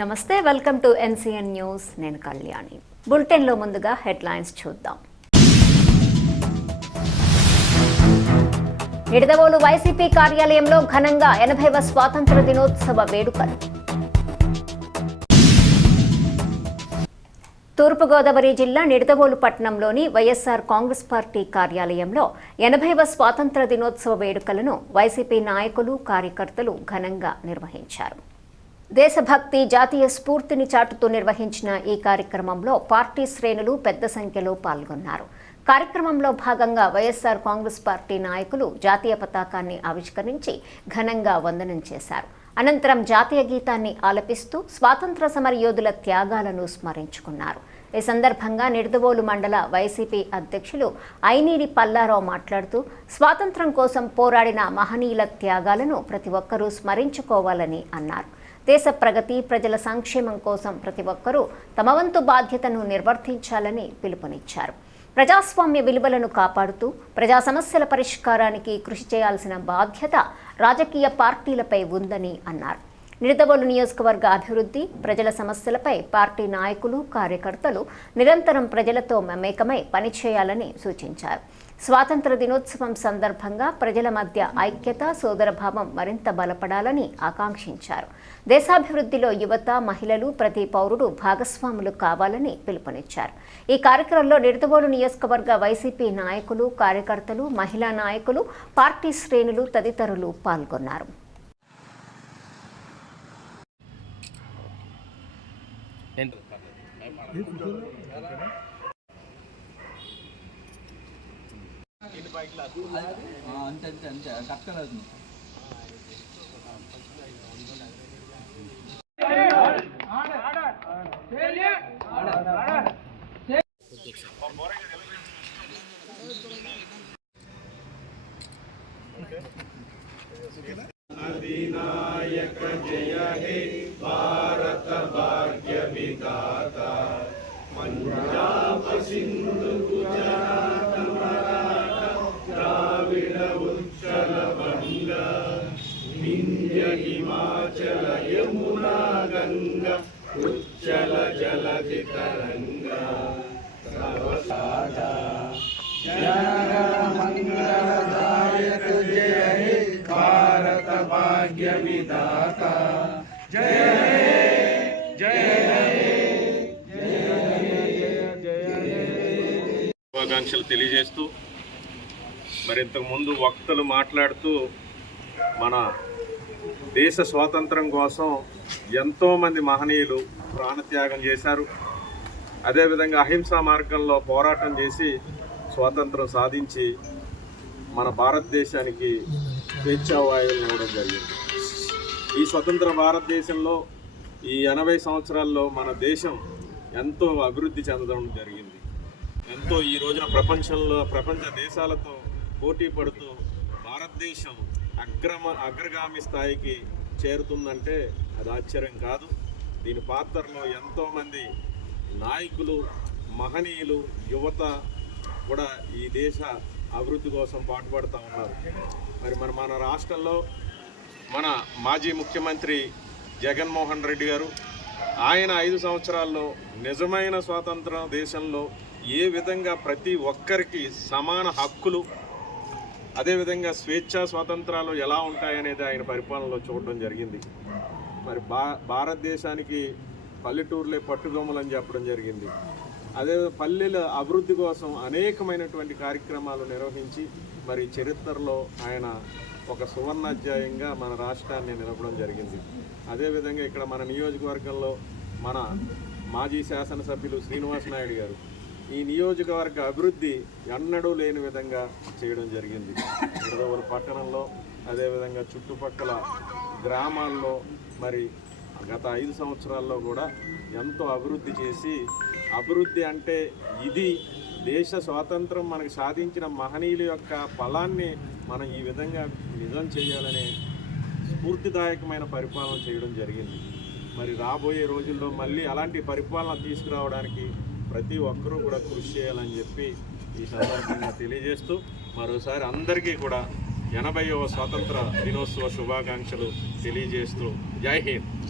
నమస్తే, welcome to NCN news. నేను కళ్యాణి. బులెటిన్లో ముందుగా హెడ్లైన్స్ చూద్దాం. నిడదవోలు వైసీపీ కార్యాలయంలో ఘనంగా 80వ స్వాతంత్ర దినోత్సవ వేడుకలు. తూర్పుగోదావరి జిల్లా నిడదవోలు పట్టణంలోని వైఎస్ఆర్ కాంగ్రెస్ పార్టీ కార్యాలయంలో 80వ స్వాతంత్ర దినోత్సవ వేడుకలను వైసీపీ నాయకులు, కార్యకర్తలు ఘనంగా నిర్వహించారు. దేశభక్తి, జాతీయ స్ఫూర్తిని చాటుతూ నిర్వహించిన ఈ కార్యక్రమంలో పార్టీ శ్రేణులు పెద్ద సంఖ్యలో పాల్గొన్నారు. కార్యక్రమంలో భాగంగా వైఎస్ఆర్ కాంగ్రెస్ పార్టీ నాయకులు జాతీయ పతాకాన్ని ఆవిష్కరించి ఘనంగా వందనం చేశారు. అనంతరం జాతీయ గీతాన్ని ఆలపిస్తూ స్వాతంత్ర సమరయోధుల త్యాగాలను స్మరించుకున్నారు. ఈ సందర్భంగా నిడదవోలు మండల వైసీపీ అధ్యక్షులు ఐనీడి పల్లారావు మాట్లాడుతూ స్వాతంత్ర్యం కోసం పోరాడిన మహనీయుల త్యాగాలను ప్రతి ఒక్కరూ స్మరించుకోవాలని అన్నారు. దేశ ప్రగతి, ప్రజల సంక్షేమం కోసం ప్రతి ఒక్కరూ తమ వంతు బాధ్యతను నిర్వర్తించాలని పిలుపునిచ్చారు. ప్రజాస్వామ్య విలువలను కాపాడుతూ ప్రజా సమస్యల పరిష్కారానికి కృషి చేయాల్సిన బాధ్యత రాజకీయ పార్టీలపై ఉందని అన్నారు. నిడదవోలు నియోజకవర్గ అభివృద్ధి, ప్రజల సమస్యలపై పార్టీ నాయకులు, కార్యకర్తలు నిరంతరం ప్రజలతో మమేకమై పనిచేయాలని సూచించారు. స్వాతంత్ర దినోత్సవం సందర్భంగా ప్రజల మధ్య ఐక్యత, సోదరభావం మరింత బలపడాలని ఆకాంక్షించారు. దేశాభివృద్ధిలో యువత, మహిళలు, ప్రతి పౌరుడు భాగస్వాములు కావాలని పిలుపునిచ్చారు. ఈ కార్యక్రమంలో నిడదవోలు నియోజకవర్గ వైసీపీ నాయకులు, కార్యకర్తలు, మహిళా నాయకులు, పార్టీ శ్రేణులు తదితరులు పాల్గొన్నారు. అధినాయక జయ హే భారత భాగ్య విధాత, పంజాబ సింధు గుజరాత మరాఠ ద్రావిడ ఉచ్చల వంగ, వింధ్య హిమాచల యమునా గంగ ఉచ్చల జలధి తరంగ, సర్వసాధ జనగణ మంగళదాయక జయ హే భారత భాగ్య విధాత, జయ హే జయ హే శుభాకాంక్షలు తెలియజేస్తూ, మరి ఇంతకుముందు వక్తలు మాట్లాడుతూ మన దేశ స్వాతంత్రం కోసం ఎంతోమంది మహనీయులు ప్రాణత్యాగం చేశారు. అదేవిధంగా అహింసా మార్గంలో పోరాటం చేసి స్వాతంత్రం సాధించి మన భారతదేశానికి స్వేచ్ఛా వాయువులను ఇవ్వడం జరిగింది. ఈ స్వతంత్ర భారతదేశంలో ఈ 80 సంవత్సరాల్లో మన దేశం ఎంతో అభివృద్ధి చెందడం జరిగింది. ఎంతో ఈ రోజున ప్రపంచ దేశాలతో పోటీ పడుతూ భారతదేశం అగ్రగామి స్థాయికి చేరుతుందంటే అది ఆశ్చర్యం కాదు. దీని పాత్రలో ఎంతోమంది నాయకులు, మహనీయులు, యువత కూడా ఈ దేశ అభివృద్ధి కోసం పాటుపడుతూ ఉన్నారు. మరి మన రాష్ట్రంలో మన మాజీ ముఖ్యమంత్రి జగన్మోహన్ రెడ్డి గారు, ఆయన 5 సంవత్సరాల్లో నిజమైన స్వాతంత్ర దేశంలో ఏ విధంగా ప్రతి ఒక్కరికి సమాన హక్కులు, అదేవిధంగా స్వేచ్ఛా స్వాతంత్రాలు ఎలా ఉంటాయనేది ఆయన పరిపాలనలో చూడడం జరిగింది. మరి భారతదేశానికి పల్లెటూరులే పట్టుదొమ్మలని చెప్పడం జరిగింది. అదే పల్లెల అభివృద్ధి కోసం అనేకమైనటువంటి కార్యక్రమాలు నిర్వహించి మరి చరిత్రలో ఆయన ఒక సువర్ణాధ్యాయంగా మన రాష్ట్రాన్ని నిలపడం జరిగింది. అదేవిధంగా ఇక్కడ మన నియోజకవర్గంలో మన మాజీ శాసనసభ్యులు శ్రీనివాస్ నాయుడు గారు ఈ నియోజకవర్గ అభివృద్ధి ఎన్నడూ లేని విధంగా చేయడం జరిగింది. నిడదవోలు పట్టణంలో, అదేవిధంగా చుట్టుపక్కల గ్రామాల్లో మరి గత 5 సంవత్సరాల్లో కూడా ఎంతో అభివృద్ధి చేసి, అభివృద్ధి అంటే ఇది దేశ స్వాతంత్రం మనకు సాధించిన మహనీయుల యొక్క ఫలాన్ని మనం ఈ విధంగా నిజం చేయాలనే స్ఫూర్తిదాయకమైన పరిపాలన చేయడం జరిగింది. మరి రాబోయే రోజుల్లో మళ్ళీ అలాంటి పరిపాలన తీసుకురావడానికి ప్రతి ఒక్కరూ కూడా కృషి చేయాలని చెప్పి ఈ సందర్భంగా తెలియజేస్తూ మరోసారి అందరికీ కూడా 80వ స్వాతంత్ర దినోత్సవ శుభాకాంక్షలు తెలియజేస్తూ జై హింద్.